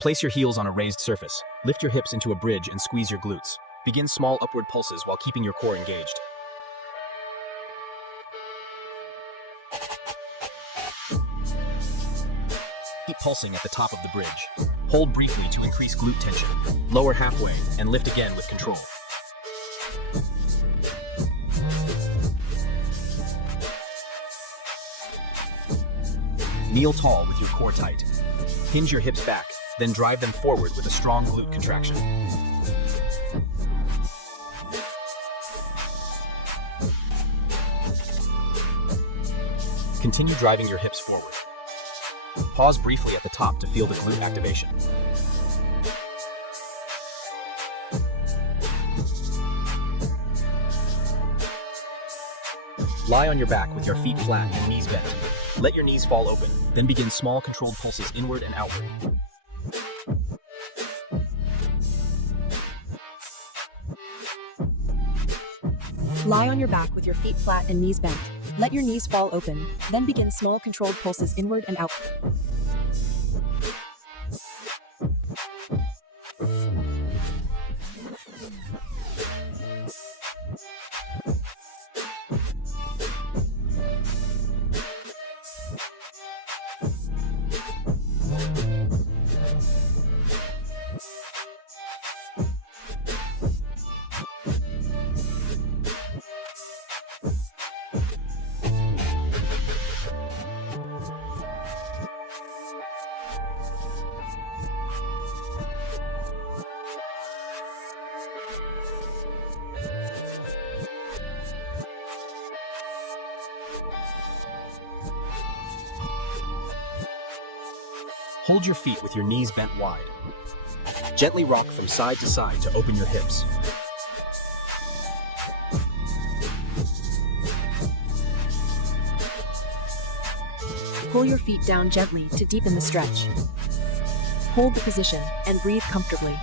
Place your heels on a raised surface. Lift your hips into a bridge and squeeze your glutes. Begin small upward pulses while keeping your core engaged. Keep pulsing at the top of the bridge. Hold briefly to increase glute tension. Lower halfway and lift again with control. Kneel tall with your core tight. Hinge your hips back, then drive them forward with a strong glute contraction. Continue driving your hips forward. Pause briefly at the top to feel the glute activation. Lie on your back with your feet flat and knees bent. Let your knees fall open, then begin small controlled pulses inward and outward. Lie on your back with your feet flat and knees bent. Let your knees fall open, then begin small controlled pulses inward and outward. Hold your feet with your knees bent wide. Gently rock from side to side to open your hips. Pull your feet down gently to deepen the stretch. Hold the position and breathe comfortably.